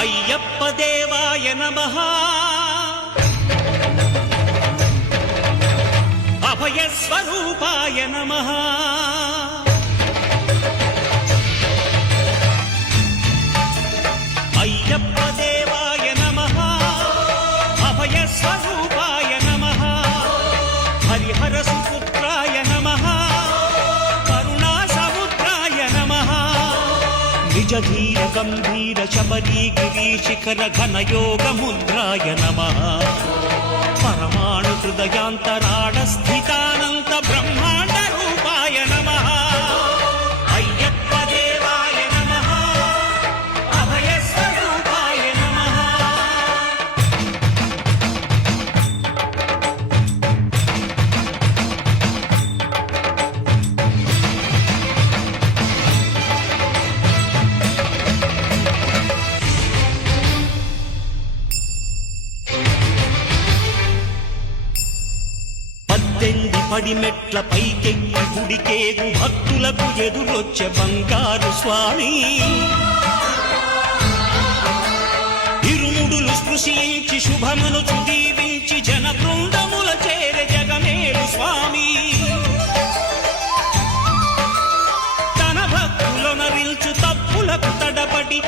అయ్యప్ప దేవాయ నమః అభయ స్వరూపాయ నమః అయ్యప్ప దేవాయ నమః అభయ స్వరూపాయ నమః హరిహర సుపుత్రాయ నమః కరుణా సముద్రాయ నమః నిజధీర గంభీర శబరీ గిరీశిఖర ఘనయోగ ముద్రాయ నమః పరమాణు హృదయాంతరాళ స్థితానంత బ్రహ్మాండ రూపాయ నమః అయ్యప్ప దేవాయ నమః అభయ స్వరూపాయ నమః పద్దెంది పడిమెట్ల పైకెక్కి గుడికేగు భక్తులకు ఎదురొచ్చే బంగారు స్వామి ఇరుముడులు స్పృశించి శుభమును చుదీవించి జన బృందముల చేరే జగమేలు స్వామి తన భక్తులనరిల్చు తప్పులకు తడబడి